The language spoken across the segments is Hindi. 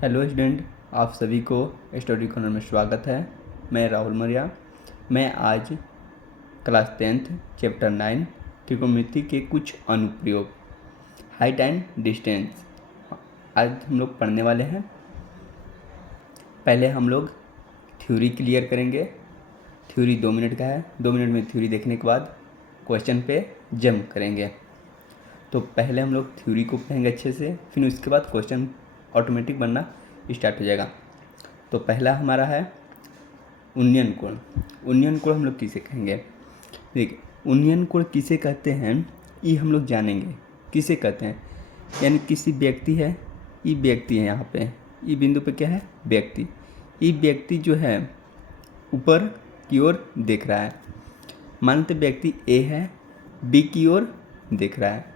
हेलो स्टूडेंट, आप सभी को स्टडी कॉर्नर में स्वागत है। मैं राहुल मौर्य। मैं आज क्लास 10th चैप्टर 9 त्रिकोणमिति के कुछ अनुप्रयोग हाइट एंड डिस्टेंस आज हम लोग पढ़ने वाले हैं। पहले हम लोग थ्योरी क्लियर करेंगे। थ्योरी 2 मिनट का है। 2 मिनट में थ्योरी देखने के बाद क्वेश्चन पे जंप करेंगे। तो पहले हम लोग थ्योरी को पढ़ेंगे अच्छे से, फिर उसके बाद क्वेश्चन ऑटोमेटिक बनना स्टार्ट हो जाएगा। तो पहला हमारा है उन्नयन कोण। उन्नयन कोण हम लोग किसे कहेंगे? देखिए, उन्नयन कोण किसे कहते हैं ये हम लोग जानेंगे। किसे कहते हैं यानी किसी व्यक्ति है, ये व्यक्ति है, यहाँ पे ये बिंदु पे क्या है? व्यक्ति। ये व्यक्ति जो है ऊपर की ओर देख रहा है। मानते व्यक्ति ए है, बी की ओर देख रहा है,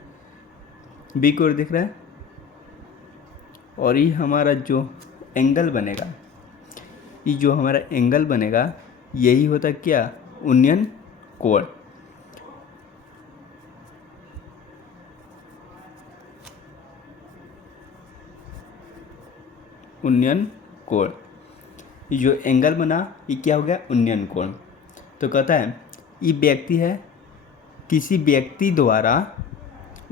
बी की ओर देख रहा है, और ये हमारा जो एंगल बनेगा, ये जो हमारा एंगल बनेगा यही होता क्या? उन्नयन कोण। उन्नयन कोण, ये जो एंगल बना ये क्या हो गया? उन्नयन कोण। तो कहता है ये व्यक्ति है, किसी व्यक्ति द्वारा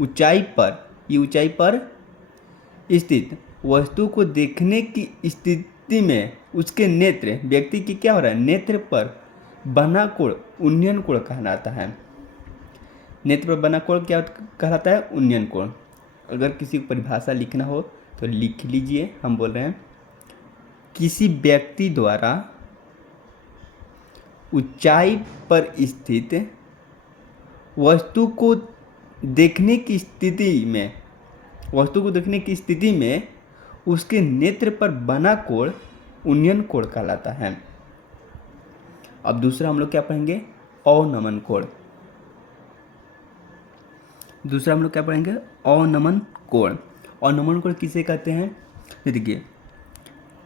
ऊंचाई पर, ये ऊंचाई पर स्थित वस्तु को देखने की स्थिति में उसके नेत्र, व्यक्ति की क्या हो रहा है? नेत्र पर बना कोण उन्नयन कोण कहलाता है। नेत्र पर बना कोण क्या कहलाता है? उन्नयन कोण। अगर किसी को परिभाषा लिखना हो तो लिख लीजिए। हम बोल रहे हैं किसी व्यक्ति द्वारा ऊंचाई पर स्थित वस्तु को देखने की स्थिति में, वस्तु को देखने की स्थिति में उसके नेत्र पर बना कोण उन्नयन कोण कहलाता है। अब दूसरा हम लोग क्या पढ़ेंगे? अवनमन कोण। दूसरा हम लोग क्या पढ़ेंगे? अवनमन कोण। अवनमन कोण किसे कहते हैं? देखिए,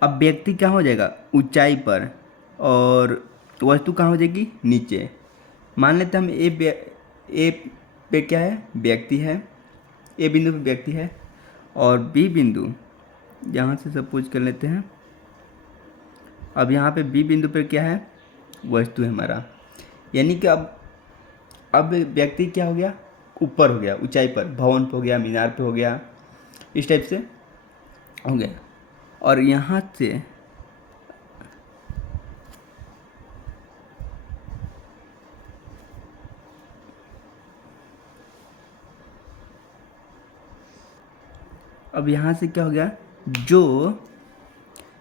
अब व्यक्ति क्या हो जाएगा? ऊंचाई पर, और वस्तु कहाँ हो जाएगी? नीचे। मान लेते हम ए पे क्या है? व्यक्ति है। ए बिंदु पे व्यक्ति है, और बी बिंदु यहाँ से सपोज कर लेते हैं। अब यहाँ पे बी बिंदु पे क्या है? वस्तु है हमारा। यानी कि अब व्यक्ति क्या हो गया? ऊपर हो गया, ऊंचाई पर, भवन पे हो गया, मीनार पे हो गया, इस टाइप से हो गया। और यहाँ से अब यहाँ से क्या हो गया? जो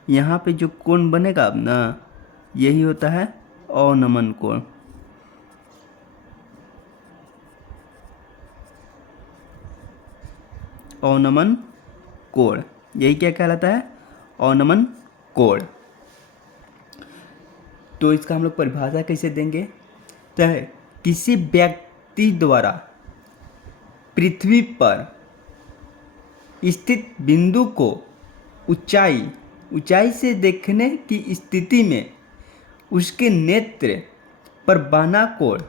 यहाँ पे जो कोण बनेगा अब ना, यही होता है अवनमन कोण। अवनमन कोण, यही क्या कहलाता है? अवनमन कोण। तो इसका हम लोग परिभाषा कैसे देंगे? तो है किसी व्यक्ति द्वारा पृथ्वी पर स्थित बिंदु को ऊंचाई से देखने की स्थिति में उसके नेत्र पर बना कोण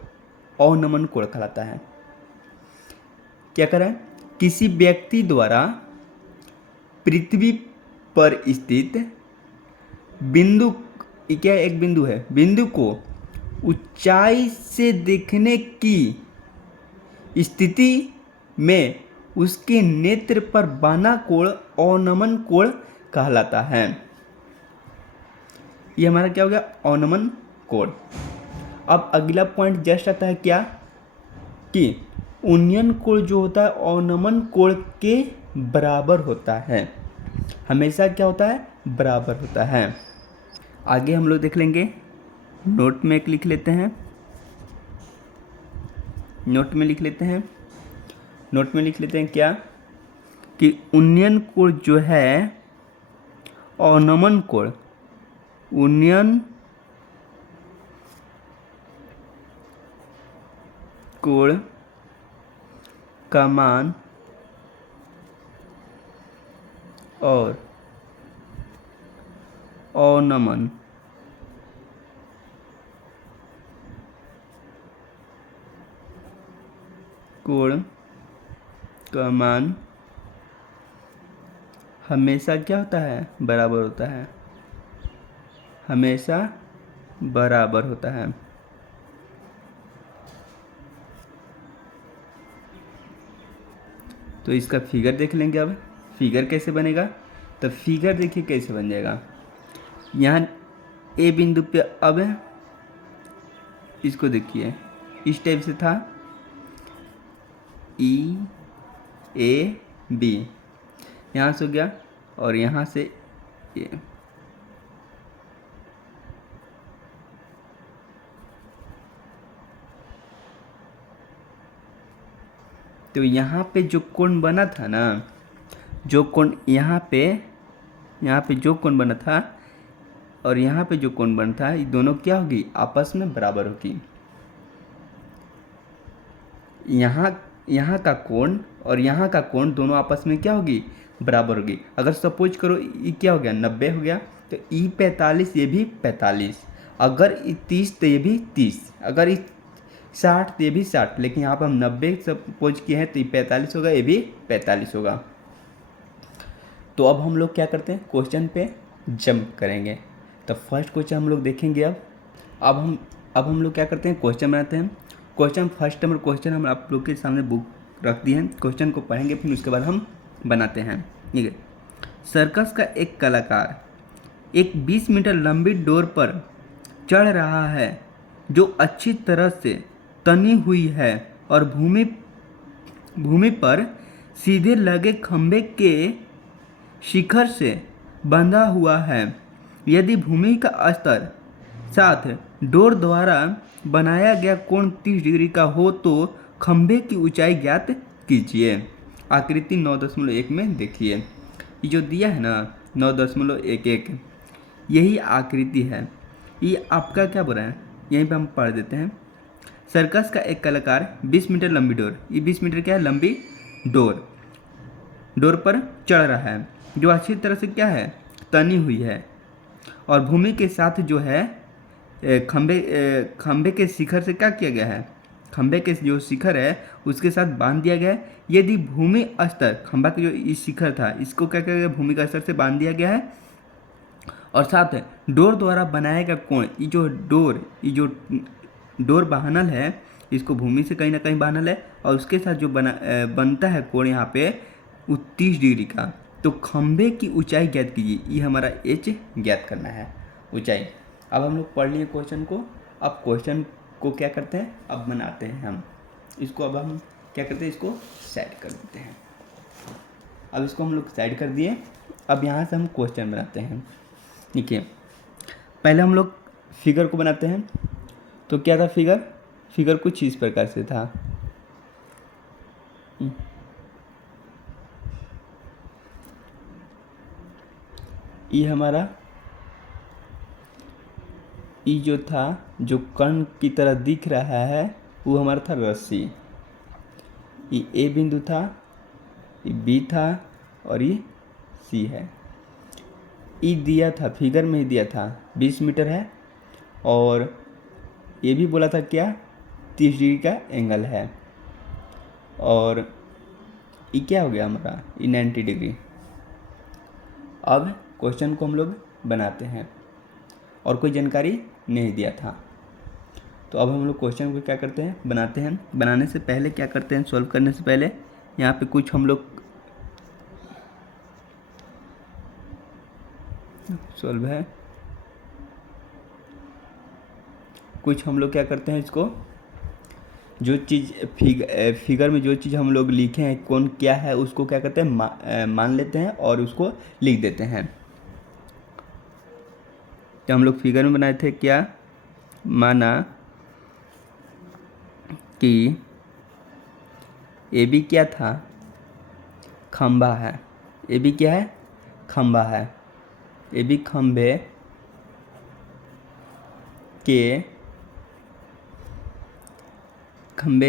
अवनमन कोण कहलाता है। क्या करें? किसी व्यक्ति द्वारा पृथ्वी पर स्थित बिंदु, क्या एक बिंदु है, बिंदु को ऊंचाई से देखने की स्थिति में उसके नेत्र पर बना कोण अवनमन कोण कहलाता है। ये हमारा क्या हो गया? अवनमन कोण। अब अगला पॉइंट जस्ट आता है क्या? कि उन्नयन कोण जो होता है अवनमन कोण के बराबर होता है। हमेशा क्या होता है? बराबर होता है। आगे हम लोग देख लेंगे। नोट में एक लिख लेते हैं। नोट में लिख लेते हैं क्या? कि उन्नयन कोण जो है अवनमन कोण, उन्नयन कोण का मान और अवनमन कोण का मान हमेशा क्या होता है, बराबर होता है, हमेशा बराबर होता है। तो इसका फिगर देख लेंगे। अब फिगर कैसे बनेगा, तो फिगर देखिए कैसे बन जाएगा। यहाँ ए बिंदु पे अब इसको देखिए इस टाइप से था, ई ए बी, यहाँ से हो गया और यहाँ से ए। तो यहाँ पे जो कोण बना था ना, जो कोण यहाँ पे जो कोण बना था और यहाँ पे जो कोण बना था, ये दोनों क्या होगी, आपस में बराबर होगी। यहाँ का कोण और यहाँ का कोण दोनों आपस में क्या होगी, बराबर होगी। अगर सपोज करो ये क्या हो गया, 90 हो गया, तो ई 45 ये भी 45, अगर ये 30 तो ये भी 30, अगर ये 60 तो ये भी 60, लेकिन यहाँ पर हम 90 सपोज किए हैं तो ये 45 होगा, ये भी 45 होगा। तो अब हम लोग क्या करते हैं, क्वेश्चन पे जंप करेंगे। तो फर्स्ट क्वेश्चन हम लोग देखेंगे। अब हम लोग क्या करते हैं, क्वेश्चन बनाते हैं। क्वेश्चन फर्स्ट नंबर क्वेश्चन हम आप लोग के सामने बुक रख दी है, क्वेश्चन को पढ़ेंगे फिर उसके बाद हम बनाते हैं। ठीक है। सर्कस का एक कलाकार एक 20 मीटर लंबी डोर पर चढ़ रहा है जो अच्छी तरह से तनी हुई है और भूमि पर सीधे लगे खंभे के शिखर से बंधा हुआ है। यदि भूमि का स्तर साथ डोर द्वारा बनाया गया कोण 30 डिग्री का हो तो खंभे की ऊंचाई ज्ञात कीजिए। आकृति 9.1 में देखिए, ये जो दिया है ना 9.11, यही आकृति है। ये आपका क्या बोल रहा है, यहीं पे हम पढ़ देते हैं। सर्कस का एक कलाकार 20 मीटर लंबी डोर, ये 20 मीटर क्या है, लंबी डोर पर चढ़ रहा है जो अच्छी तरह से क्या है, तनी हुई है और भूमि के साथ जो है खंभे के शिखर से क्या किया गया है, खंभे के जो शिखर है उसके साथ बांध दिया गया है। यदि भूमि स्तर, खंभा के जो इस शिखर था इसको क्या किया गया, भूमि का स्तर से बांध दिया गया है और साथ डोर द्वारा बनाया गया कोण, ये जो डोर बाहनल है इसको भूमि से कहीं ना कहीं बाहनल है और उसके साथ जो बनता है कोण यहाँ पे वो 30 डिग्री का। तो खंभे की ऊंचाई ज्ञात कीजिए, ये हमारा एच ज्ञात करना है, ऊंचाई। अब हम लोग पढ़ लिए क्वेश्चन को। अब क्वेश्चन को क्या करते हैं, अब बनाते हैं हम इसको। अब हम क्या करते हैं, इसको साइड कर देते हैं। अब इसको हम लोग साइड कर दिए। अब यहाँ से हम क्वेश्चन बनाते हैं। ठीक है, पहले हम लोग फिगर को बनाते हैं। तो क्या था फिगर कुछ इस प्रकार से था। ये हमारा ई जो था, जो कर्ण की तरह दिख रहा है वो हमारा था रस्सी। ये ए बिंदु था, ये बी था और ये सी है। ई दिया था, फिगर में ही दिया था 20 मीटर है और ये भी बोला था क्या, 30 डिग्री का एंगल है और ये क्या हो गया हमारा, ये 90 डिग्री। अब क्वेश्चन को हम लोग बनाते हैं और कोई जानकारी नहीं दिया था। तो अब हम लोग क्वेश्चन को क्या करते हैं, बनाते हैं। बनाने से पहले क्या करते हैं, सॉल्व करने से पहले यहाँ पे कुछ हम लोग सॉल्व है, कुछ हम लोग क्या करते हैं, इसको जो चीज़ फिगर में जो चीज़ हम लोग लिखे हैं कौन क्या है उसको क्या करते हैं, मान लेते हैं और उसको लिख देते हैं। तो हम लोग फिगर में बनाए थे क्या, माना कि ए बी क्या था, खंभा है। ए बी क्या है, खंभा है। ए बी खंभे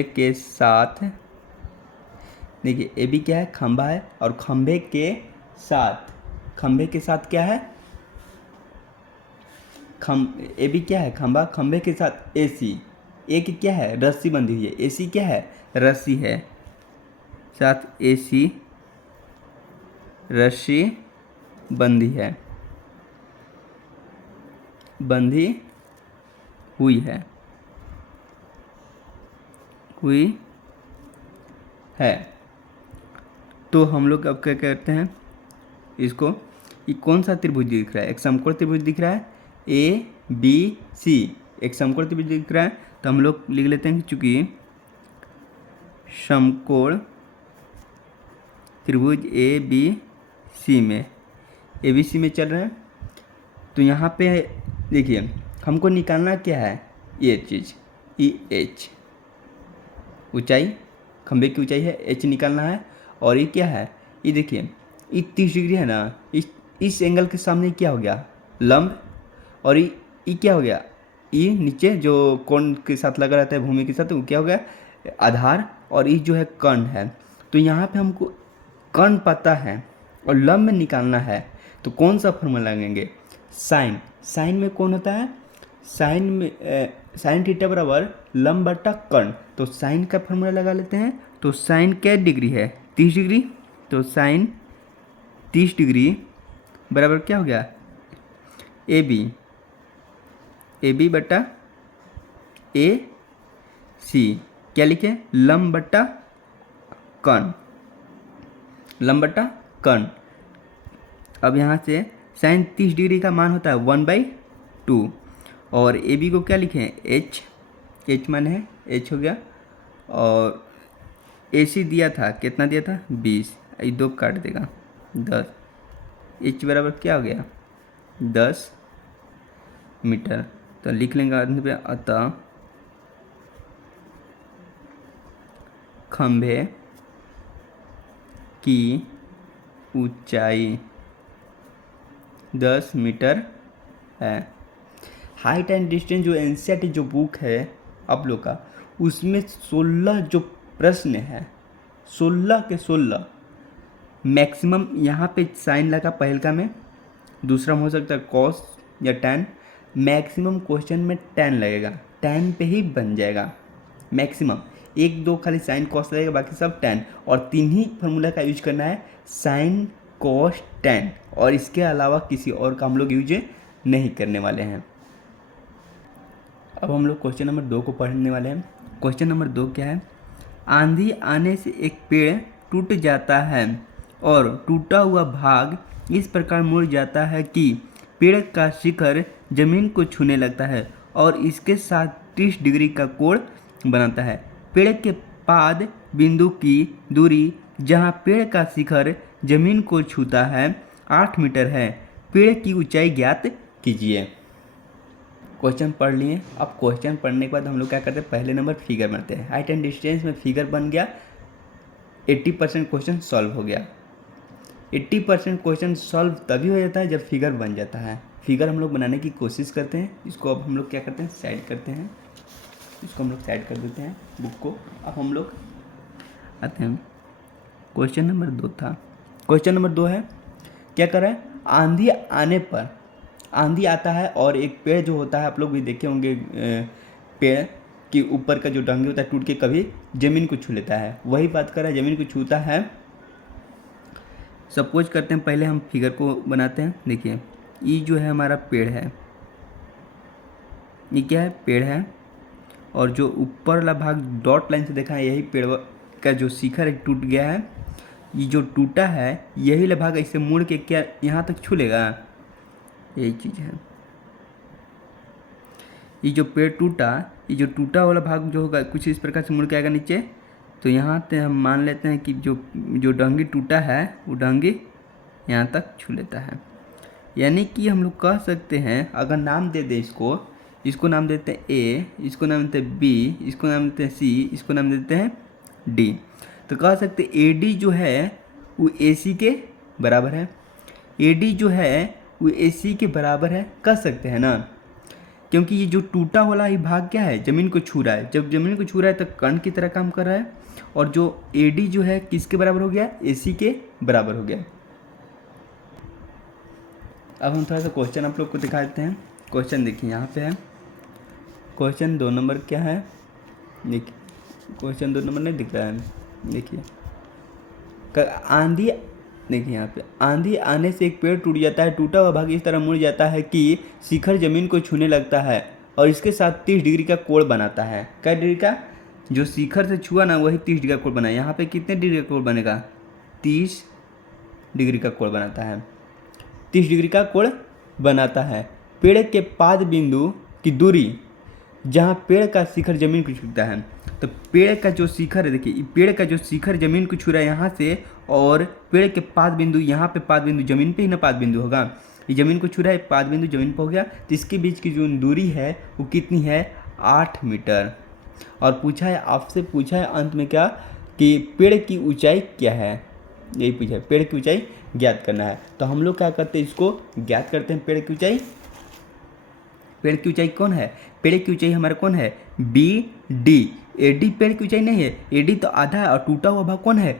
के साथ, देखिए ए बी क्या है, खंभा है और खंभे के साथ क्या है, ए बी क्या है, खंभा, खंभे के साथ ए सी, ए की क्या है, रस्सी बंधी हुई है, ए सी क्या है, रस्सी है, साथ ए सी रस्सी बंधी है, बंधी हुई है, हुई है। तो हम लोग अब क्या करते हैं इसको, ये कौन सा त्रिभुज दिख रहा है? एक समकोण त्रिभुज दिख रहा है ABC, एक समकोण त्रिभुज दिख रहा है। तो हम लोग लिख लेते हैं कि चूंकि समकोण त्रिभुज ABC में चल रहा है, तो यहाँ पे देखिए हमको निकालना क्या है, ये चीज़ EH ऊंचाई, खंभे की ऊंचाई है, H निकालना है। और ये क्या है, ये देखिए ये 30 डिग्री है ना, इस एंगल के सामने क्या हो गया, लंब। और ये क्या हो गया, ये नीचे जो कोण के साथ लगा रहता है भूमि के साथ, वो क्या हो गया, आधार। और ये जो है कर्ण है। तो यहाँ पे हमको कर्ण पता है और लंब निकालना है, तो कौन सा फॉर्मूला लगेंगे, साइन। साइन में कौन होता है, साइन में साइन थीटा बराबर लंब बटा कर्ण। तो साइन का फॉर्मूला लगा लेते हैं। तो साइन क्या डिग्री है, 30 डिग्री। तो साइन 30 डिग्री बराबर क्या हो गया, AB बटा AC। क्या लिखे, लंब बटा कर्ण, लंब बटा कर्ण। अब यहाँ से साइन 30 डिग्री का मान होता है 1/2। और AB को क्या लिखे हैं, H मान है, H हो गया। और AC दिया था, कितना दिया था, 20, ये 2 काट देगा 10। H बराबर क्या हो गया, 10 मीटर। तो लिख लेंगे अंत पे, अतः खंभे की ऊंचाई 10 मीटर है। हाइट एंड डिस्टेंस जो एनसीईआरटी जो बुक है आप लोग का, उसमें 16 जो प्रश्न है, 16 के 16 मैक्सिमम। यहाँ पे साइन लगा पहलका में, दूसरा में हो सकता है कॉस या टैन। मैक्सिमम क्वेश्चन में टैन लगेगा, टैन पे ही बन जाएगा मैक्सिमम। 1-2 खाली साइन कॉस लगेगा, बाकी सब टैन। और 3 ही फार्मूला का यूज करना है, साइन कॉस टैन। और इसके अलावा किसी और का हम लोग यूज नहीं करने वाले हैं। अब हम लोग क्वेश्चन नंबर 2 को पढ़ने वाले हैं। क्वेश्चन नंबर 2 क्या है, आंधी आने से एक पेड़ टूट जाता है और टूटा हुआ भाग इस प्रकार मुड़ जाता है कि पेड़ का शिखर जमीन को छूने लगता है और इसके साथ 30 डिग्री का कोण बनाता है। पेड़ के पाद बिंदु की दूरी जहां पेड़ का शिखर जमीन को छूता है 8 मीटर है। पेड़ की ऊंचाई ज्ञात कीजिए। क्वेश्चन पढ़ लिए। अब क्वेश्चन पढ़ने के बाद हम लोग क्या करते हैं, पहले नंबर फिगर बनाते हैं। हाइट एंड डिस्टेंस में फिगर बन गया, 80% क्वेश्चन सॉल्व हो गया। 80% क्वेश्चन सॉल्व तभी हो जाता है जब फिगर बन जाता है। फिगर हम लोग बनाने की कोशिश करते हैं। इसको अब हम लोग क्या करते हैं, साइड करते हैं। इसको हम लोग साइड कर देते हैं बुक को। अब हम लोग आते हैं, क्वेश्चन नंबर 2 था। क्वेश्चन नंबर 2 है, क्या कर रहा है, आंधी आने पर, आंधी आता है और एक पेड़ जो होता है, आप लोग भी देखे होंगे, पेड़ के ऊपर का जो डंडी होता है टूट के कभी ज़मीन को छू लेता है, वही बात कर रहा है, ज़मीन को छूता है। सपोज करते हैं, पहले हम फिगर को बनाते हैं। देखिए ये जो है हमारा पेड़ है, ये क्या है, पेड़ है। और जो ऊपर वाला भाग डॉट लाइन से देखा है, यही पेड़ का जो शिखर टूट गया है। ये जो टूटा है यही वाला भाग ऐसे मुड़ के क्या यहाँ तक छू लेगा, यही चीज़ है। ये जो पेड़ टूटा, ये जो टूटा वाला भाग जो होगा कुछ इस प्रकार से मुड़ के आएगा नीचे। तो यहाँ से हम मान लेते हैं कि जो डंगी टूटा है वो डंगी यहाँ तक छू लेता है। यानी कि हम लोग कह सकते हैं, अगर नाम दे दे इसको नाम देते हैं ए, इसको नाम देते हैं बी, इसको नाम देते हैं सी, इसको नाम देते हैं डी। तो कह सकते हैं ए डी जो है वो ए सी के बराबर है, ए डी जो है वो ए सी के बराबर है, कह सकते हैं ना। क्योंकि ये जो टूटा वाला ये भाग क्या है, ज़मीन को छू रहा है। जब ज़मीन को छू रहा है तो कण की तरह काम कर रहा है। और जो ए डी जो है किसके बराबर हो गया, ए सी के बराबर हो गया। अब हम थोड़ा सा क्वेश्चन आप लोग को दिखा देते हैं। क्वेश्चन देखिए यहाँ पे है, क्वेश्चन 2 नंबर क्या है, देखिए क्वेश्चन 2 नंबर नहीं दिख रहा है। देखिए आंधी देखिए यहाँ पे आंधी आने से एक पेड़ टूट जाता है, टूटा हुआ भाग इस तरह मुड़ जाता है कि शिखर जमीन को छूने लगता है और इसके साथ 30 डिग्री का कोण बनाता है। क्या डिग्री का? जो शिखर से छुआ ना वही 30 डिग्री का कोण बना है। यहाँ पे कितने डिग्री का कोण बनेगा? 30 डिग्री का कोण बनाता है। 30 डिग्री का कोण बनाता है। पेड़ के पाद बिंदु की दूरी जहाँ पेड़ का शिखर जमीन को छूता है, तो पेड़ का जो शिखर है, देखिए पेड़ का जो शिखर जमीन को छू रहा है यहाँ से, और पेड़ के पाद बिंदु, यहाँ पे पाद बिंदु जमीन पे ही ना पाद बिंदु होगा, ये जमीन को छू रहा है, पाद बिंदु जमीन पर हो गया, तो इसके बीच की जो दूरी है वो कितनी है? 8 मीटर। और पूछा है, आपसे पूछा है अंत में क्या, कि पेड़ की ऊंचाई क्या है, यही पूछा है, पेड़ की ऊंचाई ज्ञात करना है। तो हम लोग क्या करते हैं, इसको ज्ञात करते हैं। पेड़ की ऊंचाई, पेड़ की ऊंचाई कौन है? पेड़ की ऊंचाई हमारा कौन है? B D. ए डी पेड़ की ऊंचाई नहीं है, ए डी तो आधा है, और टूटा हुआ भाग कौन है?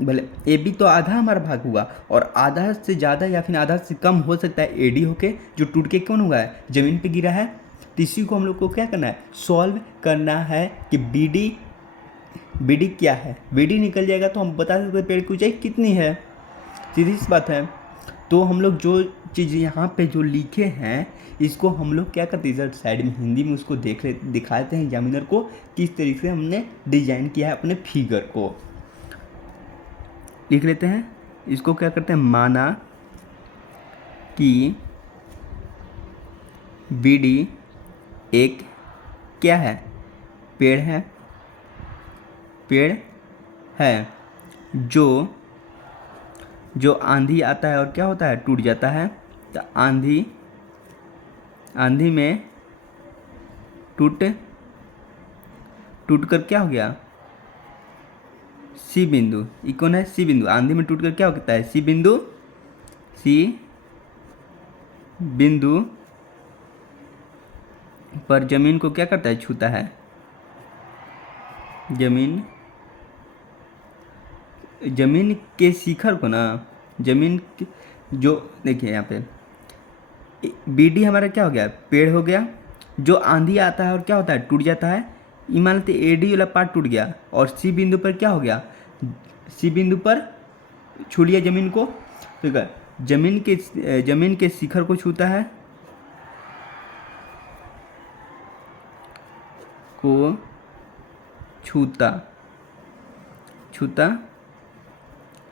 भले ए बी तो आधा हमारा भाग हुआ, और आधा से ज़्यादा या फिर आधा से कम हो सकता है ए डी होके, जो टूट के कौन हुआ है? ज़मीन पे गिरा है। तो इसी को हम लोग को क्या करना है? सॉल्व करना है कि बी डी क्या है। बी डी निकल जाएगा तो हम बता सकते हैं पेड़ की ऊंचाई कितनी है। सीधी सी बात है। तो हम लोग जो चीज़ यहाँ पे जो लिखे हैं, इसको हम लोग क्या करते हैं, इधर साइड में हिंदी में उसको दिखाते हैं एग्जामिनर को किस तरीके से हमने डिजाइन किया है अपने फिगर को। लिख लेते हैं। इसको क्या करते हैं, माना कि बी डी एक क्या है? पेड़ है, पेड़ है जो आंधी आता है और क्या होता है? टूट जाता है। तो आंधी में टूट कर क्या हो गया? सी बिंदु। ये कौन है? सी बिंदु। आंधी में टूट कर क्या होता है? सी बिंदु पर जमीन को क्या करता है? छूता है। जमीन के शिखर को ना, जो देखिए यहाँ पे बी डी हमारा क्या हो गया? पेड़ हो गया, जो आंधी आता है और क्या होता है? टूट जाता है। ये मान लेते ए डी वाला पार्ट टूट गया, और सी बिंदु पर क्या हो गया? सी बिंदु पर छू लिया जमीन को, ठीक है। जमीन के शिखर को छूता है, को छूता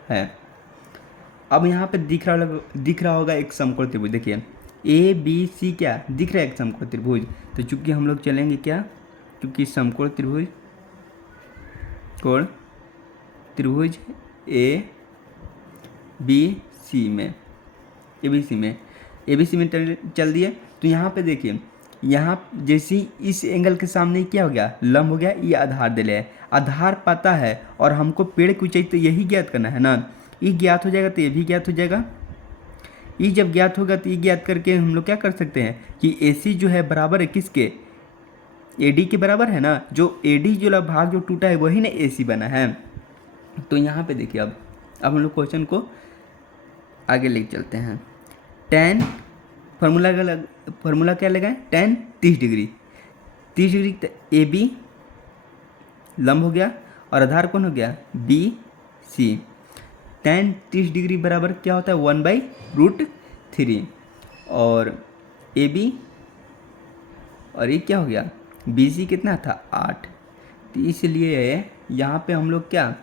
है। अब यहाँ पे दिख रहा होगा एक समकोण त्रिभुज। देखिए ए बी सी क्या दिख रहा है? एक समकोण त्रिभुज। तो चूंकि हम लोग चलेंगे क्या, क्योंकि समकोण त्रिभुज ए बी सी में चल दिए। तो यहाँ पे देखिए, यहाँ जैसे इस एंगल के सामने क्या हो गया? लंब हो गया। ये आधार दे ले, आधार पता है, और हमको पेड़ की ऊंचाई तो यही ज्ञात करना है ना। ये ज्ञात हो जाएगा तो ये भी ज्ञात हो जाएगा। ये जब ज्ञात होगा तो ये ज्ञात करके हम लोग क्या कर सकते हैं कि ए सी जो है बराबर है किसके? ए डी के बराबर है ना। जो ए डी जो भाग जो टूटा है वही ना ए सी बना है। तो यहाँ पे देखिए, अब हम लोग क्वेश्चन को आगे ले चलते हैं। tan फार्मूला क्या लगाएं? tan 30 डिग्री ए बी लंब हो गया, और आधार कौन हो गया? B C. tan 30 डिग्री बराबर क्या होता है? 1/√3। और ए बी, और ये क्या हो गया? बी सी कितना था? 8। तो इसलिए यहाँ पे हम लोग क्या,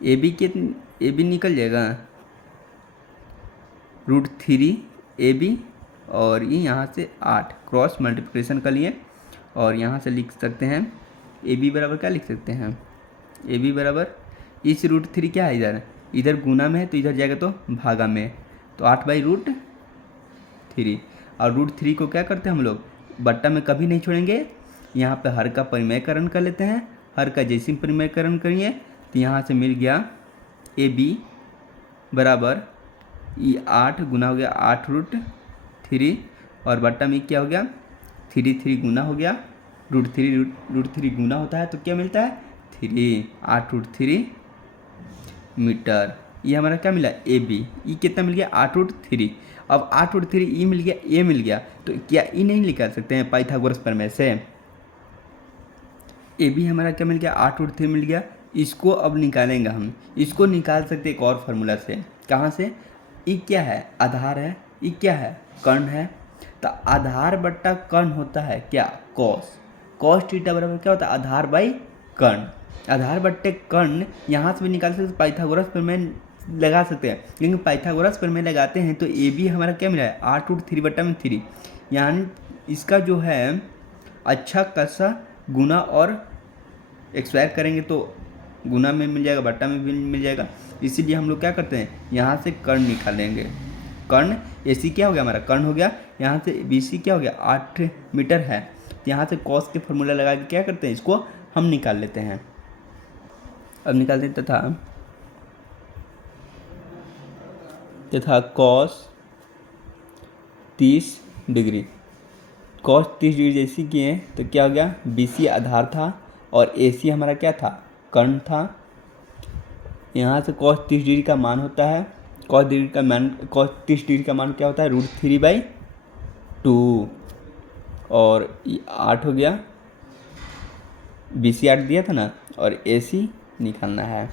ए बी निकल जाएगा √3 ए बी, और ये यहाँ से 8 क्रॉस मल्टीप्लिकेशन कर लिए, और यहाँ से लिख सकते हैं ए बी बराबर क्या लिख सकते हैं? ए बी बराबर इस √3 क्या है? इधर गुना में है तो इधर जाएगा तो भागा में, तो 8/√3। और √3 को क्या करते हैं हम लोग? बट्टा में कभी नहीं छोड़ेंगे। यहाँ पे हर का परिमेयकरण कर लेते हैं। हर का जैसे परिमेयकरण करिए तो यहाँ से मिल गया ए बी बराबर ये 8 गुना हो गया 8√3, और बट्टा में क्या हो गया? 3 गुना हो गया √3 गुना होता है तो क्या मिलता है? 3 8√3 मीटर। ये हमारा क्या मिला? A B. ये कितना मिल गया? 8√3। अब 8√3 ई मिल गया, ए मिल गया, तो क्या ई नहीं निकाल सकते हैं पाइथागोरस प्रमेय से? ए बी हमारा क्या मिल गया? 8√3 मिल गया, इसको अब निकालेंगे हम। इसको निकाल सकते एक और फार्मूला से। कहाँ से? ई क्या है? आधार है। ई क्या है? कर्ण है। तो आधार बट्टा कर्ण होता है क्या? कॉस। कॉस थीटा बराबर क्या होता है? आधार बाई कर्ण। आधार बट्टे कर्ण यहाँ से भी निकाल सकते, पाइथागोरस प्रमेय लगा सकते हैं, लेकिन पाइथागोरस प्रमेय लगाते हैं तो ए बी हमारा क्या मिला है? 8√3/3। यानी इसका जो है अच्छा खासा गुना और एक्सवायर करेंगे तो गुना में मिल जाएगा, बट्टा में भी मिल जाएगा। इसीलिए हम लोग क्या करते हैं, यहाँ से कर्ण निकालेंगे। कर्ण ए सी क्या हो गया? हमारा कर्ण हो गया। यहाँ से बी सी क्या हो गया? 8 मीटर है। तो यहाँ से कॉस के फॉर्मूला लगा के क्या करते हैं, इसको हम निकाल लेते हैं। अब निकालते तथा कॉस 30 डिग्री। कॉस 30 डिग्री जैसी किए तो क्या हो गया? बी सी आधार था और ए सी हमारा क्या था? कर्ण था। यहाँ से cos 30 डिग्री का मान होता है, cos 30 डिग्री का मान क्या होता है? √3/2 और 8 हो गया। बी सी 8 दिया था ना, और ए सी निकालना है।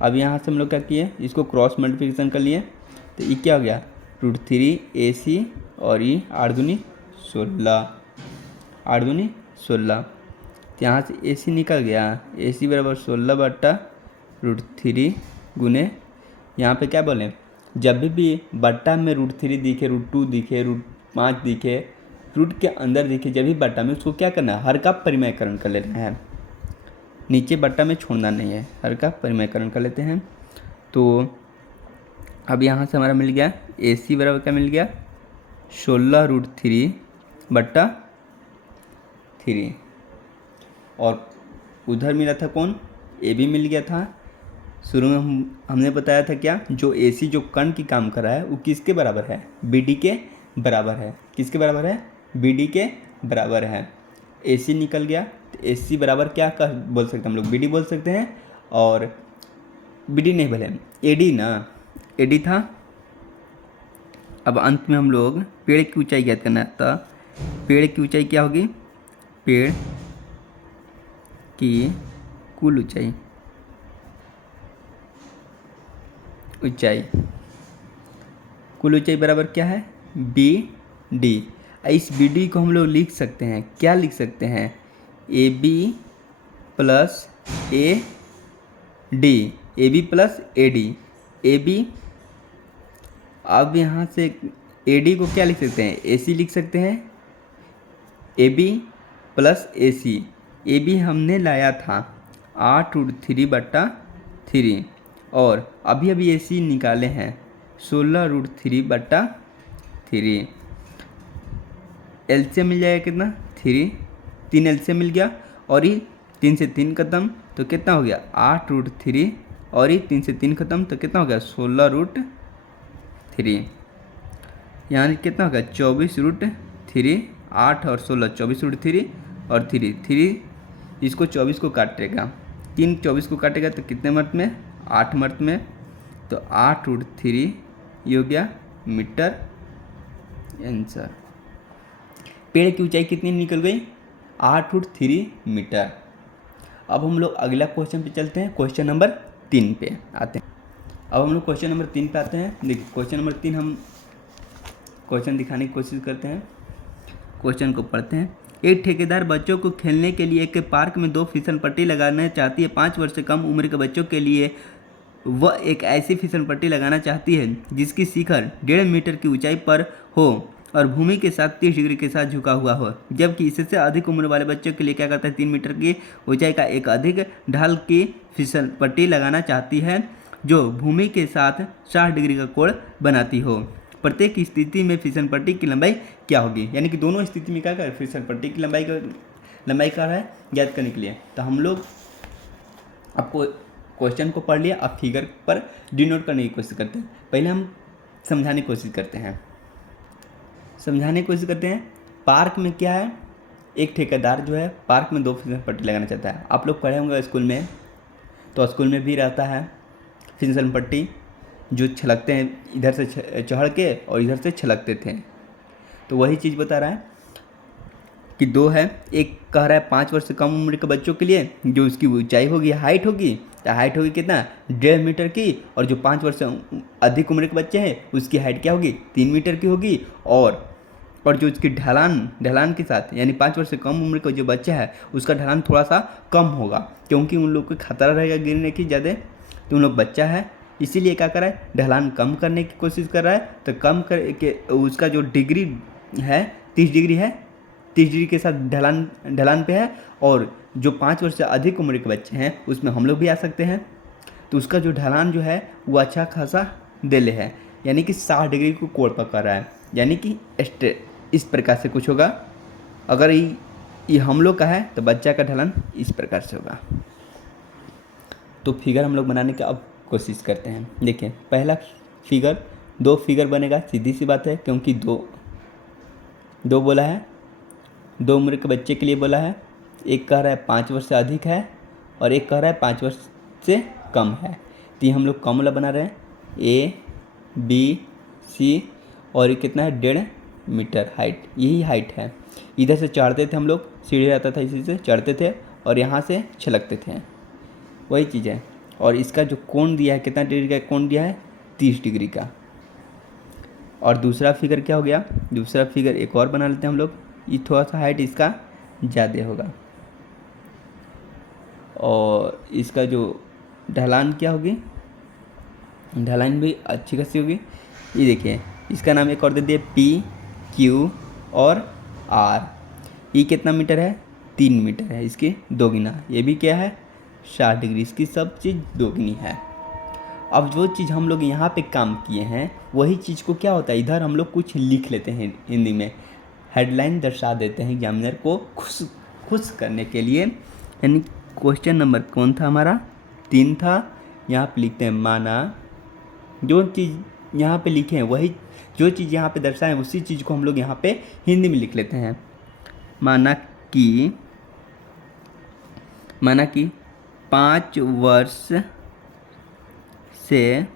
अब यहाँ से हम लोग क्या किए, इसको क्रॉस मल्टीप्लिकेशन कर लिए तो ये क्या हो गया? √3 ए सी और ये 8 दूनी 16, 8 दूनी 16। तो यहाँ से ए सी निकल गया। ए सी बराबर 16/√3 गुने, यहाँ पे क्या बोलें, जब भी बट्टा में √3 दिखे, √2 दिखे, √5 दिखे, रूट के अंदर दिखे, जब भी बट्टा में, उसको क्या करना है? हर का परिमयकरण कर लेना है। नीचे बट्टा में छोड़ना नहीं है, हर का परिमयकरण कर लेते हैं। तो अब यहाँ से हमारा मिल गया ए सी बराबर क्या मिल गया? 16√3/3। और उधर मिला था कौन? ए बी मिल गया था। शुरू में हमने बताया था क्या, जो ए सी जो कर्ण की काम कर रहा है वो किसके बराबर है? बी डी के बराबर है। किसके बराबर है? बी डी के बराबर है। ए सी निकल गया तो ए सी बराबर क्या कर बोल सकते हैं हम लोग? बी डी बोल सकते हैं। और बी डी नहीं बोले, ए डी ना, ए डी था। अब अंत में हम लोग पेड़ की ऊंचाई ज्ञात करना है। तो पेड़ की ऊंचाई क्या होगी? पेड़ की कुल ऊंचाई, कुल ऊंचाई बराबर क्या है? B D. इस बी डी को हम लोग लिख सकते हैं, क्या लिख सकते हैं? A B plus A D, A B plus A D, A B. अब यहाँ से ए डी को क्या लिख सकते हैं? ए सी लिख सकते हैं। A B plus A C, A B हमने लाया था 8√3/3 और अभी अभी ए सी निकाले हैं 16√3/3। एलसीएम मिल जाएगा कितना? 3, 3 एलसीएम मिल गया। और ये 3 से 3 खत्म तो कितना हो गया? 8√3 और ये 3 से 3 खत्म तो कितना हो गया? 16√3। यहाँ कितना हो गया? 24√3। 8 और 16 24√3 और 3 इसको 24 को काटेगा, 3 24 को काटेगा तो कितने मर्त में? 8 मर्त में। तो 8√3 ये हो गया मीटर आंसर। पेड़ की ऊंचाई कितनी निकल गई? 8√3 मीटर। अब हम लोग अगला क्वेश्चन पे चलते हैं, क्वेश्चन नंबर 3 पे आते हैं। अब हम लोग क्वेश्चन नंबर 3 पे आते हैं। देखिए क्वेश्चन नंबर 3 हम क्वेश्चन दिखाने की कोशिश करते हैं। क्वेश्चन को पढ़ते हैं। एक ठेकेदार बच्चों को खेलने के लिए एक पार्क में 2 फिसल पट्टी लगाना चाहती है। 5 वर्ष से कम उम्र के बच्चों के लिए वह एक ऐसी फिसल पट्टी लगाना चाहती है जिसकी शिखर 1.5 मीटर की ऊंचाई पर हो और भूमि के साथ 30 डिग्री के साथ झुका हुआ हो, जबकि इससे अधिक उम्र वाले बच्चों के लिए क्या करता है? 3 मीटर की ऊंचाई का एक अधिक ढाल की फिसल पट्टी लगाना चाहती है जो भूमि के साथ 60 डिग्री का कोण बनाती हो। प्रत्येक स्थिति में फिसल पट्टी की लंबाई क्या होगी? यानी कि दोनों स्थिति में क्या कर, फिसल पट्टी की लंबाई क्या है ज्ञात करने के लिए। तो हम लोग आपको क्वेश्चन को पढ़ लिया, अब फिगर पर डिनोट करने की कोशिश करते हैं। पहले हम समझाने की कोशिश करते हैं। पार्क में क्या है, एक ठेकेदार जो है पार्क में 2 फिसल पट्टी लगाना चाहता है। आप लोग पढ़े होंगे स्कूल में, तो स्कूल में भी रहता है फिसल पट्टी जो छलकते हैं, इधर से चढ़ के और इधर से छलकते थे, तो वही चीज़ बता रहा है। कि दो है, एक कह रहा है 5 वर्ष से कम उम्र के बच्चों के लिए जो उसकी ऊंचाई होगी, हाइट होगी, तो हाइट होगी कितना 1.5 मीटर की, और जो 5 वर्ष से अधिक उम्र के बच्चे हैं उसकी हाइट क्या होगी 3 मीटर की होगी, और जो उसकी ढलान के साथ यानी 5 वर्ष से कम उम्र का जो बच्चा है उसका ढलान थोड़ा सा कम होगा, क्योंकि उन लोग को खतरा रहेगा गिरने की ज़्यादा, तो उन लोग बच्चा है इसीलिए क्या कर रहा है ढलान कम करने की कोशिश कर रहा है। तो कम करके उसका जो डिग्री है 30 डिग्री है, 30 डिग्री के साथ ढलान पे है, और जो 5 वर्ष से अधिक उम्र के बच्चे हैं उसमें हम लोग भी आ सकते हैं, तो उसका जो ढलान जो है वो अच्छा खासा देले है, यानी कि 60 डिग्री को कोण पकड़ रहा है, यानी कि इस प्रकार से कुछ होगा। अगर ये हम लोग का है तो बच्चा का ढलान इस प्रकार से होगा। तो फिगर हम लोग बनाने की अब कोशिश करते हैं। देखिए पहला फिगर, 2 फिगर बनेगा, सीधी सी बात है, क्योंकि दो बोला है, 2 उम्र के बच्चे के लिए बोला है। एक कह रहा है 5 वर्ष से अधिक है और एक कह रहा है 5 वर्ष से कम है, तो ये हम लोग कम वाला बना रहे हैं, ABC, और ये कितना है 1.5 मीटर हाइट, यही हाइट है। इधर से चढ़ते थे हम लोग, सीढ़ी रहता था इसी से चढ़ते थे और यहाँ से छलकते थे, वही चीज़ है। और इसका जो कोण दिया है कितना डिग्री का कोण दिया है 30 डिग्री का। और दूसरा फिगर क्या हो गया, दूसरा फिगर एक और बना लेते हैं हम लोग, ये थोड़ा सा हाइट इसका ज़्यादा होगा, और इसका जो ढलान क्या होगी, ढलान भी अच्छी खासी होगी। ये देखिए इसका नाम एक और दे दिए PQ और R। ये कितना मीटर है 3 मीटर है, इसकी दोगुना, ये भी क्या है 60 डिग्री, इसकी सब चीज़ दोगुनी है। अब जो चीज़ हम लोग यहाँ पे काम किए हैं वही चीज़ को क्या होता है इधर हम लोग कुछ लिख लेते हैं हिंदी में, हेडलाइन दर्शा देते हैं एग्जामिनर को खुश करने के लिए। यानी क्वेश्चन नंबर कौन था हमारा 3 था, यहाँ पे लिखते हैं माना, जो चीज़ यहाँ पे लिखे हैं वही, जो चीज़ यहाँ पे दर्शाएं उसी चीज़ को हम लोग यहाँ पे हिंदी में लिख लेते हैं। माना कि 5 वर्ष से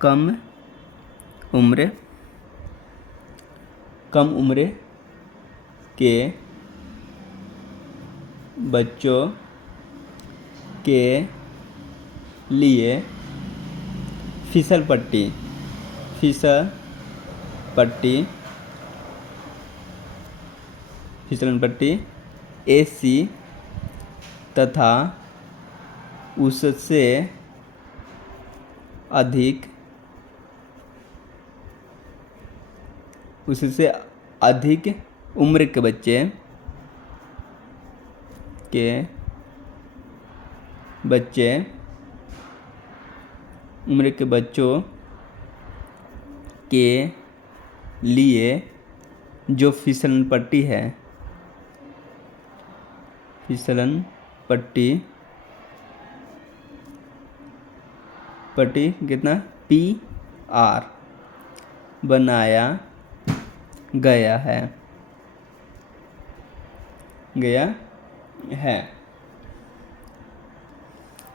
कम उम्र के बच्चों के लिए फिसल पट्टी AC तथा उससे अधिक उम्र के बच्चों के लिए जो फिसलन पट्टी कितना PR बनाया गया है।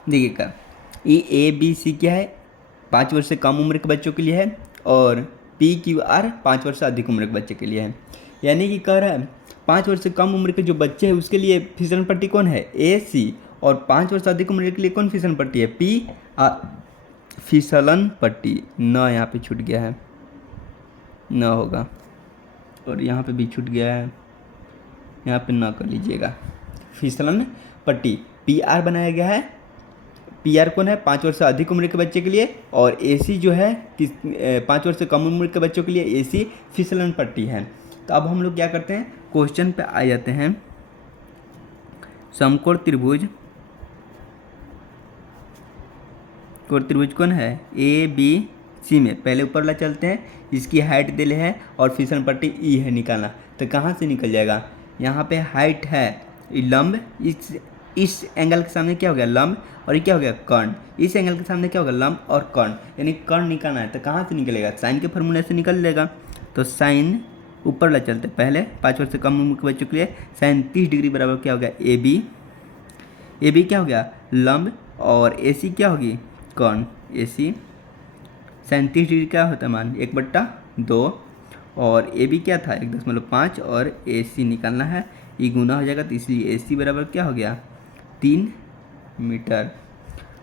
देखिएगा ये ABC क्या है 5 वर्ष से कम उम्र के बच्चों के लिए है, और PQR 5 वर्ष से अधिक उम्र के बच्चे के लिए है। यानी कि कह रहा है 5 वर्ष से कम उम्र के जो बच्चे हैं उसके लिए फिसलन पट्टी कौन है AC, और 5 वर्ष से अधिक उम्र के लिए कौन फिसलन पट्टी है PR फिसलन पट्टी। न यहाँ पे छूट गया है, न होगा, और यहाँ पे भी छूट गया है, यहाँ पे न कर लीजिएगा। फिसलन पट्टी PR बनाया गया है, PR कौन है 5 वर्ष से अधिक उम्र के बच्चे के लिए, और AC जो है 5 वर्ष से कम उम्र के बच्चों के लिए AC फिसलन पट्टी है। तो अब हम लोग क्या करते हैं क्वेश्चन पे आ जाते हैं। समकोण त्रिभुज कौन है ABC में, पहले ऊपर ला चलते हैं, इसकी हाइट दिले है और फिसलन पट्टी E है निकालना, तो कहाँ से निकल जाएगा, यहाँ पे हाइट है लंब, इस एंगल के सामने क्या हो गया लंब, और ये क्या हो गया कर्ण, इस एंगल के सामने क्या होगा लंब और कर्ण, यानी कर्ण निकालना है, तो कहाँ से निकलेगा साइन के फॉर्मूले से निकल लेगा। तो साइन ऊपर ला चलते पहले 5 वर्ष से कम उम्र के बच्चों के लिए साइन 30 डिग्री बराबर क्या हो गया AB क्या हो गया लंब, और AC क्या होगी कर्ण, AC साइन 30 डिग्री क्या होता है मान 1/2, और ए बी क्या था 1.5 और ए सी निकालना है, ये गुना हो जाएगा तो इसलिए ए सी बराबर क्या हो गया 3 मीटर।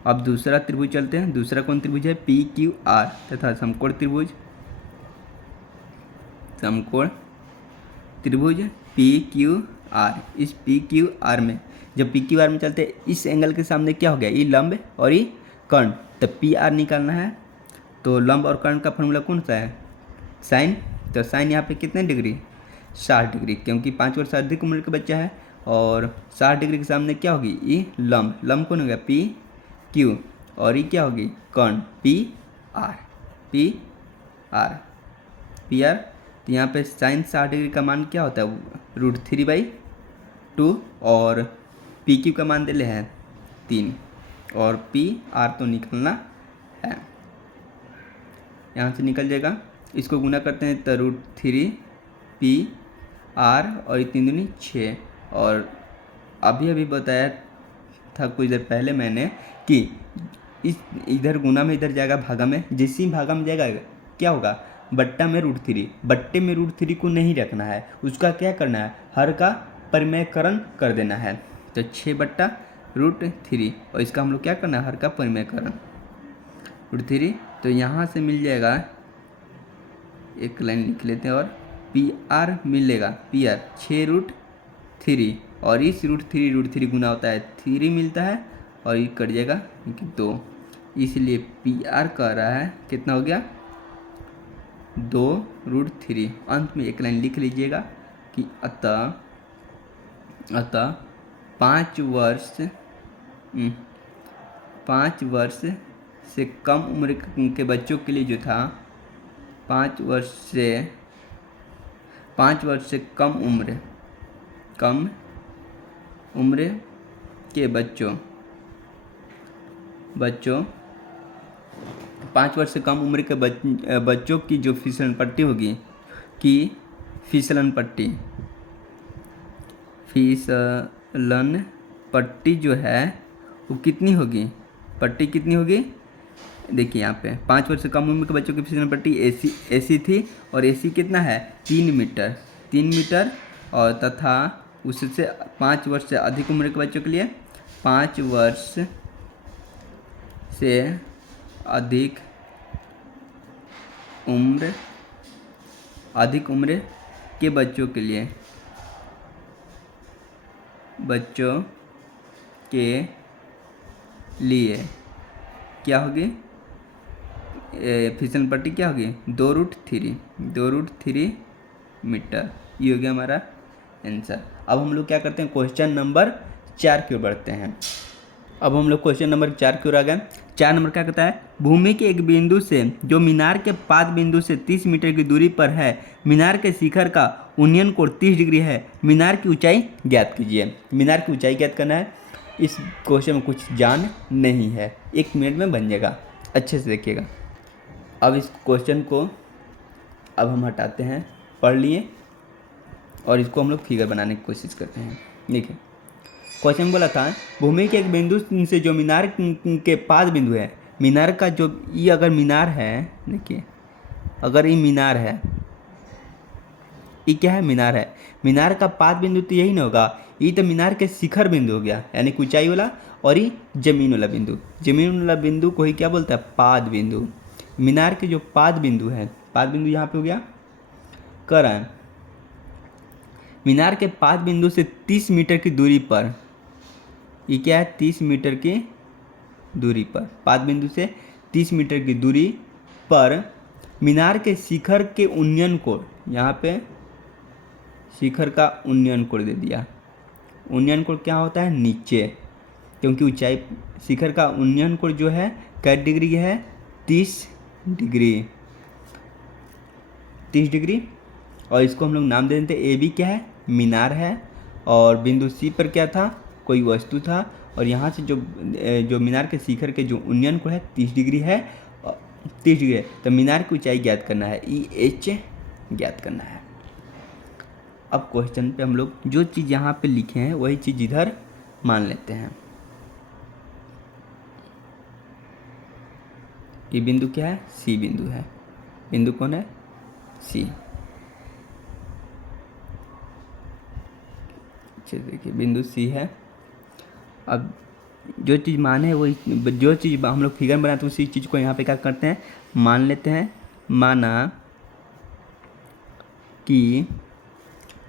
अब दूसरा त्रिभुज चलते हैं। दूसरा कौन त्रिभुज है पी क्यू आर तथा समकोण त्रिभुज पी क्यू आर। इस पी क्यू आर में जब पी क्यू आर में चलते हैं इस एंगल के सामने क्या हो गया ये लंब और ये कर्ण, तो पी आर निकालना है। तो लंब और कर्ण का फॉर्मूला कौन सा है साइन। तो साइन यहाँ पे कितने डिग्री 60 डिग्री, क्योंकि 5 वर्ष से अधिक उम्र का बच्चा है और 60 डिग्री के सामने क्या होगी ये लंब कौन हो गया पी क्यू और ये क्या होगी कर्ण पी आर तो यहाँ पे साइन 60 डिग्री का मान क्या होता है √3/2 और पी क्यू का मान दे ले हैं 3 और पी आर तो निकलना है, यहाँ से निकल जाएगा। इसको गुना करते हैं तो √3 पी आर और ये 3 दूनी 6 और अभी बताया था कुछ देर पहले मैंने कि इस इधर गुना में इधर जाएगा भागा में, जिस ही भागा में जाएगा क्या होगा बट्टा में √3, बट्टे में √3 को नहीं रखना है, उसका क्या करना है हर का परिमेयकरण कर देना है। तो 6/√3 और इसका हम लोग क्या करना है हर का परिमेयकरण √3। तो यहाँ से मिल जाएगा एक लाइन लिख लेते हैं और पी आर मिलेगा पी आर 6√3 और इस √3 गुना होता है 3 मिलता है और ये कट जाएगा 2, इसलिए पी आर कह रहा है कितना हो गया 2√3। अंत में एक लाइन लिख लीजिएगा कि अतः 5 वर्ष से कम उम्र के बच्चों के लिए जो था 5 वर्ष से कम उम्र के बच्चों 5 वर्ष से कम उम्र के बच्चों की जो फिसलन पट्टी होगी कि फिसलन पट्टी जो है वो कितनी होगी पट्टी कितनी होगी देखिए यहाँ पे 5 वर्ष से कम उम्र के बच्चों की फिसलन पट्टी एसी थी और एसी कितना है 3 मीटर और तथा उससे 5 वर्ष से अधिक उम्र के बच्चों के लिए 5 वर्ष से अधिक उम्र के बच्चों के लिए क्या होगी फिसलन पट्टी क्या होगी 2√3 मीटर। ये हो गया हमारा आंसर। अब हम लोग क्या करते हैं क्वेश्चन नंबर 4 की ओर बढ़ते हैं। अब हम लोग क्वेश्चन नंबर 4 की ओर आ गए। 4 नंबर क्या कहता है भूमि के एक बिंदु से जो मीनार के पाद बिंदु से 30 मीटर की दूरी पर है मीनार के शिखर का उन्नयन कोण 30 डिग्री है, मीनार की ऊंचाई ज्ञात कीजिए। मीनार की ऊंचाई ज्ञात करना है। इस क्वेश्चन में कुछ जान नहीं है, 1 मिनट में बन जाएगा, अच्छे से देखिएगा। अब इस क्वेश्चन को अब हम हटाते हैं, पढ़ लिए और इसको हम लोग फिगर बनाने की कोशिश करते हैं। देखिए क्वेश्चन बोला था भूमि के एक बिंदु से जो मीनार के पाद बिंदु है, मीनार का जो ये अगर मीनार है, देखिए अगर ये मीनार है, ये क्या है मीनार है, मीनार का पाद बिंदु तो यही ना होगा, ये तो मीनार के शिखर बिंदु हो गया यानी कि ऊंचाई वाला, और ये जमीन वाला बिंदु को ही क्या बोलता है पाद बिंदु। मीनार के जो पाद बिंदु है, पाद बिंदु यहाँ पे हो गया कर रहा है मीनार के पाद बिंदु से 30 मीटर की दूरी पर, ये क्या है 30 मीटर की दूरी पर, पाद बिंदु से 30 मीटर की दूरी पर मीनार के शिखर के उन्नयन कोण, यहाँ पे शिखर का उन्नयन कोण दे दिया। उन्नयन कोण क्या होता है नीचे, क्योंकि ऊंचाई शिखर का उन्नयन कोण जो है कै डिग्री है 30 डिग्री और इसको हम लोग नाम दे देते ए बी क्या है मीनार है और बिंदु सी पर क्या था कोई वस्तु था और यहाँ से जो मीनार के शिखर के जो उन्नयन कोण है 30 डिग्री है, तो मीनार की ऊंचाई ज्ञात करना है EH ज्ञात करना है। अब क्वेश्चन पे हम लोग जो चीज़ यहाँ पे लिखे हैं वही चीज़ इधर मान लेते हैं। ये बिंदु क्या है सी बिंदु है, बिंदु कौन है सी। अच्छे से देखिए, बिंदु सी है। अब जो चीज़ माने है वही, जो चीज़ हम लोग फिगर बनाते हैं उसी चीज़ को यहाँ पे क्या करते हैं, मान लेते हैं।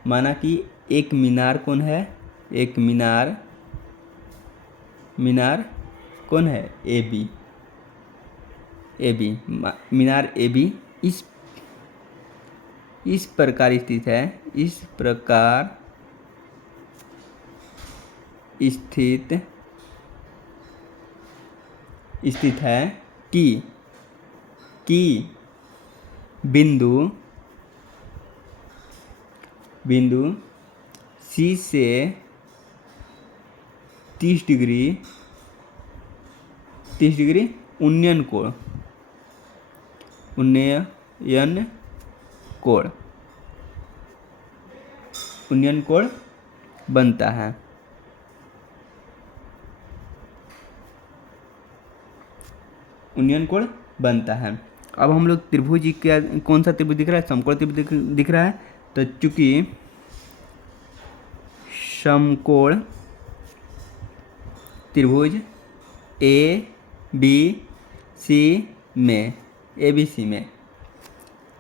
माना कि एक मीनार कौन है, एक मीनार कौन है, A B Minar A B इस प्रकार स्थित है, इस प्रकार स्थित है कि बिंदु सी से 30 डिग्री उन्नयन कोण बनता है। उन्नयन कोण बनता है। अब हम लोग त्रिभुज क्या, कौन सा त्रिभुज दिख रहा है, समकोण त्रिभुज दिख रहा है। तो चूंकि समकोण त्रिभुज ए बी सी में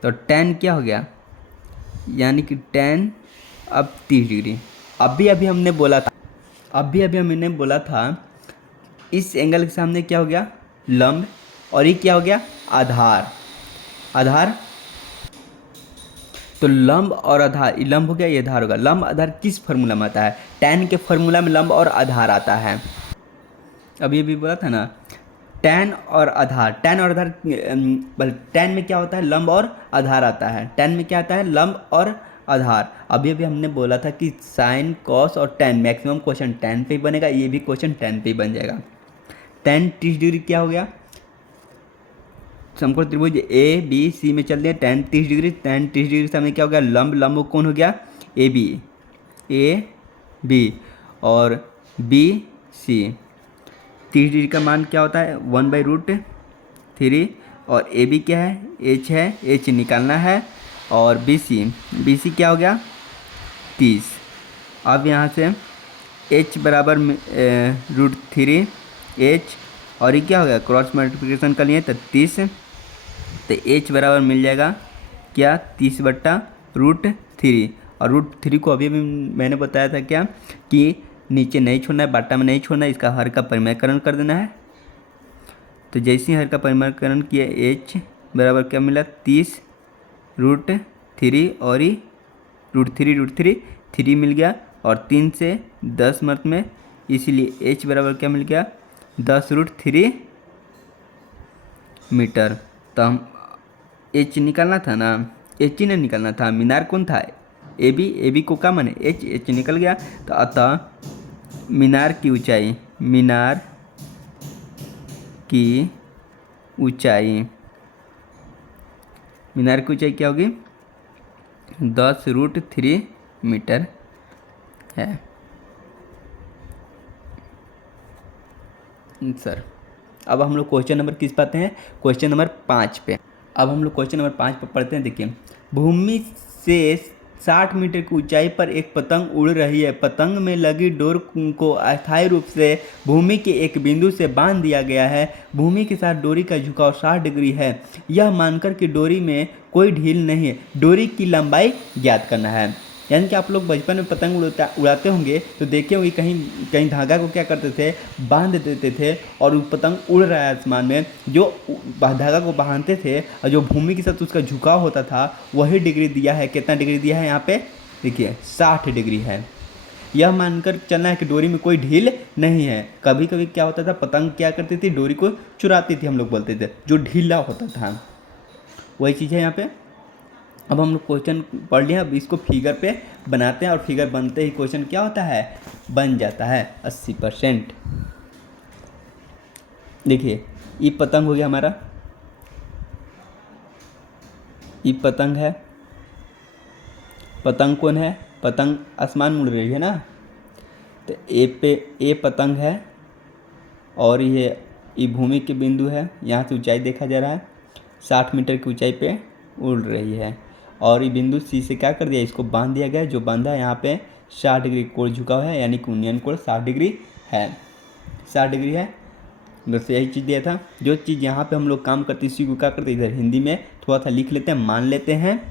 तो tan क्या हो गया, यानी कि tan अब 30 डिग्री। अभी हमने बोला था इस एंगल के सामने क्या हो गया, लंब, और ये क्या हो गया, आधार। तो लंब और आधार, ये लंब हो गया, ये आधार होगा। लंब आधार किस फार्मूला में आता है, tan के फार्मूला में लंब और आधार आता है। अब ये भी बोला था ना, tan और आधार tan में क्या होता है, लंब और आधार आता है। tan में क्या आता है, लंब और आधार। अभी हमने बोला था कि साइन, कॉस और tan, मैक्सिमम क्वेश्चन tan पे ही बनेगा, ये भी क्वेश्चन tan पे ही बन जाएगा। tan 30 डिग्री क्या हो गया, समकोण त्रिभुज ए बी सी में चल दिए, tan 30 डिग्री के सामने क्या हो गया, लंब कौन हो गया, ए बी और बी सी। 30 डिग्री का मान क्या होता है, 1/√3, और ए बी क्या है, एच निकालना है, और बी सी क्या हो गया, 30। अब यहाँ से h बराबर √3 h, और ये क्या हो गया, क्रॉस मल्टीप्लिकेशन कर लिए तो 30, तो h बराबर मिल जाएगा क्या, 30/√3। और √3 को अभी मैंने बताया था क्या, कि नीचे नहीं छोड़ना है, बाटा में नहीं छोड़ना है, इसका हर का परिमेयकरण कर देना है। तो जैसे ही हर का परिमेयकरण किया, h बराबर क्या मिला, 30√3, और ये √3 मिल गया, और 3 से 10 मत में, इसीलिए h बराबर क्या मिल गया, 10√3 मीटर। तो हम h निकालना था ना, h ही नहीं निकालना था, मीनार कौन था, ए बी को क्या माने, h निकल गया। तो अतः मीनार की ऊंचाई क्या होगी, 10√3 मीटर है। सर अब हम लोग क्वेश्चन नंबर किस पाते हैं, क्वेश्चन नंबर 5 पे। अब हम लोग क्वेश्चन नंबर 5 पर पढ़ते हैं। देखिए, भूमि से 60 मीटर की ऊंचाई पर एक पतंग उड़ रही है। पतंग में लगी डोर को अस्थायी रूप से भूमि के एक बिंदु से बांध दिया गया है। भूमि के साथ डोरी का झुकाव 60 डिग्री है। यह मानकर कि डोरी में कोई ढील नहीं है, डोरी की लंबाई ज्ञात करना है। यानी कि आप लोग बचपन में पतंग उड़ाते होंगे तो देखे होंगे, कहीं धागा को क्या करते थे, बांध देते थे, और पतंग उड़ रहा है आसमान में। जो धागा को बांधते थे और जो भूमि के साथ उसका झुकाव होता था, वही डिग्री दिया है। कितना डिग्री दिया है यहाँ पे, देखिए 60 डिग्री है। यह मानकर चलना है कि डोरी में कोई ढील नहीं है। कभी कभी क्या होता था, पतंग क्या करती थी, डोरी को चुराती थी, हम लोग बोलते थे, जो ढीला होता था, वही चीज़ है यहाँ पे। अब हम लोग क्वेश्चन पढ़ लिया, अब इसको फिगर पे बनाते हैं, और फिगर बनते ही क्वेश्चन क्या होता है, बन जाता है 80%। देखिए, ये पतंग हो गया हमारा, ये पतंग है। पतंग कौन है, पतंग आसमान में उड़ रही है ना। तो ए पतंग है, और ये भूमि के बिंदु है। यहाँ से ऊंचाई देखा जा रहा है, 60 मीटर की ऊंचाई पे उड़ रही है। और ये बिंदु सी से क्या कर दिया, इसको बांध दिया गया। जो बांधा है यहाँ पे 60 डिग्री कोण झुका हुआ है, यानी कि उन्नयन कोण 60 डिग्री है, 60 डिग्री है। बस यही चीज़ दिया था। जो चीज़ यहाँ पे हम लोग काम करते हैं इसी को क्या करते हैं, इधर हिंदी में थोड़ा सा लिख लेते हैं, मान लेते हैं।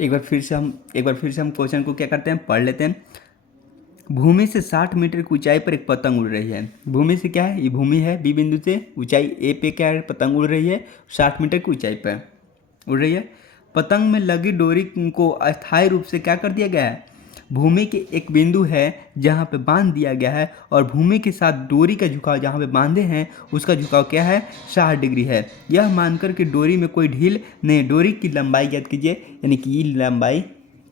एक बार फिर से हम क्वेश्चन को क्या करते हैं, पढ़ लेते हैं। भूमि से 60 मीटर की ऊंचाई पर एक पतंग उड़ रही है। भूमि से क्या है, ये भूमि है, बी बिंदु से ऊंचाई ए पे क्या है, पतंग उड़ रही है 60 मीटर की ऊंचाई पर उड़ रही है। पतंग में लगी डोरी को अस्थायी रूप से क्या कर दिया गया है, भूमि के एक बिंदु है जहाँ पे बांध दिया गया है, और भूमि के साथ डोरी का झुकाव जहाँ पे बांधे हैं उसका झुकाव क्या है, 60 डिग्री है। यह मानकर कि डोरी में कोई ढील नहीं, डोरी की लंबाई ज्ञात कीजिए, यानी कि ये लंबाई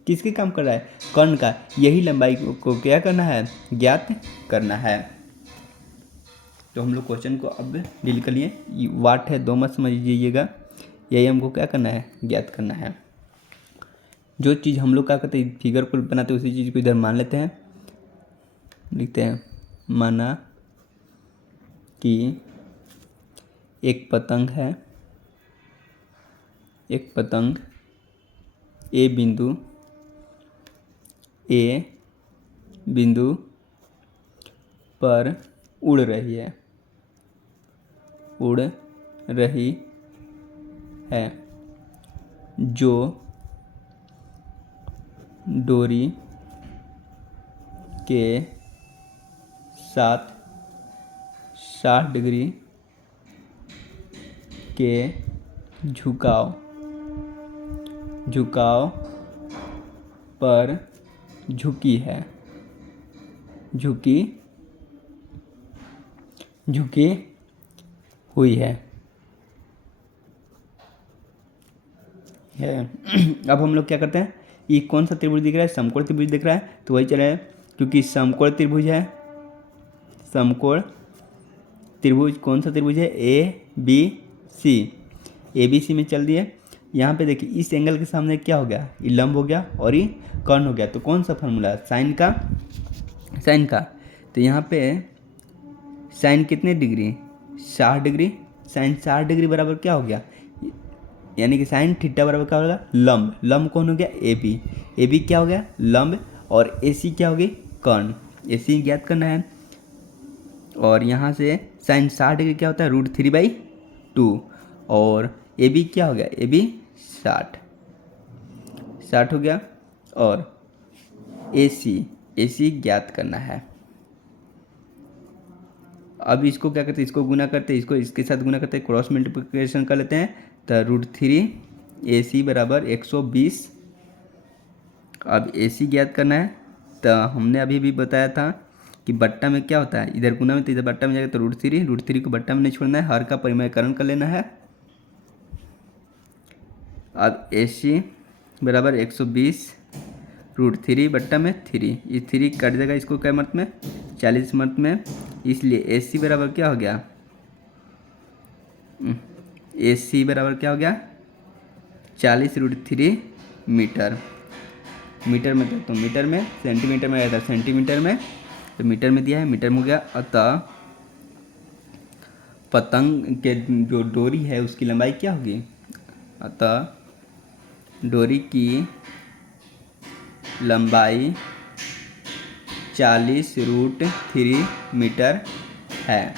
किसके काम कर रहा है, कर्ण का, यही लंबाई को क्या करना है, ज्ञात करना है। तो हम लोग क्वेश्चन को अब डील कर लिए, वाट है 2 मत समझिएगा, यही हमको क्या करना है, ज्ञात करना है। जो चीज़ हम लोग क्या करते हैं, फिगर को बनाते हैं, उसी चीज़ को इधर मान लेते हैं, लिखते हैं। माना कि एक पतंग है, एक पतंग ए बिंदु पर उड़ रही है, जो डोरी के साथ 60 डिग्री के झुकाव पर झुकी हुई है। अब हम लोग क्या करते हैं, ये कौन सा त्रिभुज दिख रहा है, समकोण त्रिभुज दिख रहा है, तो वही चले, क्योंकि समकोण त्रिभुज है, समकोण त्रिभुज कौन सा त्रिभुज है, ABC में चल दिए। यहाँ पे देखिए इस एंगल के सामने क्या हो गया, ये लंब हो गया और ये कर्ण हो गया, तो कौन सा फार्मूला है, साइन का। तो यहाँ पे साइन कितने डिग्री, 60 डिग्री, साइन 60 डिग्री बराबर क्या हो गया, यानी कि साइन थीटा बराबर क्या होगा, लंब कौन हो गया, ए बी क्या हो गया, लंब, और AC क्या हो गई, कर्ण, AC ज्ञात करना है। और यहाँ से साइन 60 डिग्री क्या होता है, √3/2, और AB क्या हो गया, AB 60 हो गया, और AC ज्ञात करना है। अब इसको क्या करते हैं, इसको गुना करते हैं, इसको इसके साथ गुना करते हैं, क्रॉस मल्टीप्लिकेशन कर लेते हैं, तो √3 AC बराबर 120। अब AC ज्ञात करना है, तो हमने अभी भी बताया था कि बट्टा में क्या होता है, इधर गुना में, तो इधर बट्टा में जाएगा, तो √3 को बट्टा में नहीं छोड़ना है, हर का परिमेयकरण कर लेना है। अब AC बराबर 120 √3 बट्टा में 3, ये 3 कट जाएगा, इसको क्या मत में, 40 मत में, इसलिए AC बराबर क्या हो गया, AC बराबर क्या हो गया, 40 √3 मीटर में, तो मीटर में, सेंटीमीटर में आया था सेंटीमीटर में, तो मीटर में दिया है, मीटर में हो गया। अतः पतंग के जो डोरी है उसकी लंबाई क्या होगी, अतः डोरी की लंबाई 40 √3 मीटर है।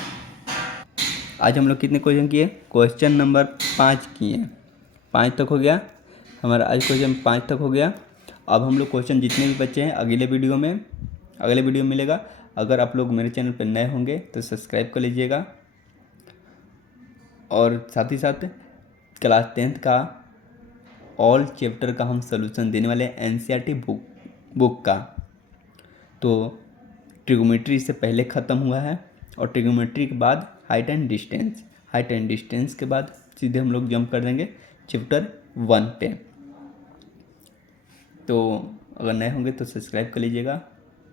आज हम लोग कितने क्वेश्चन किए, क्वेश्चन नंबर 5 किए, 5 तक हो गया हमारा, आज क्वेश्चन 5 तक हो गया। अब हम लोग क्वेश्चन जितने भी बच्चे हैं अगले वीडियो में मिलेगा। अगर आप लोग मेरे चैनल पर नए होंगे तो सब्सक्राइब कर लीजिएगा, और साथ ही साथ क्लास 10th का ऑल चैप्टर का हम सॉल्यूशन देने वाले हैं, NCERT बुक का। तो ट्रिग्नोमेट्री से पहले ख़त्म हुआ है, और ट्रिग्नोमेट्री के बाद हाइट एंड डिस्टेंस के बाद सीधे हम लोग जंप कर देंगे चैप्टर 1 पे। तो अगर नए होंगे तो सब्सक्राइब कर लीजिएगा,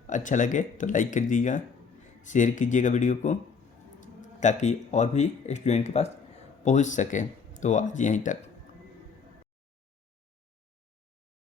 अच्छा लगे तो लाइक कर दीजिएगा, शेयर कीजिएगा वीडियो को, ताकि और भी स्टूडेंट के पास पहुंच सके। तो आज यहीं तक।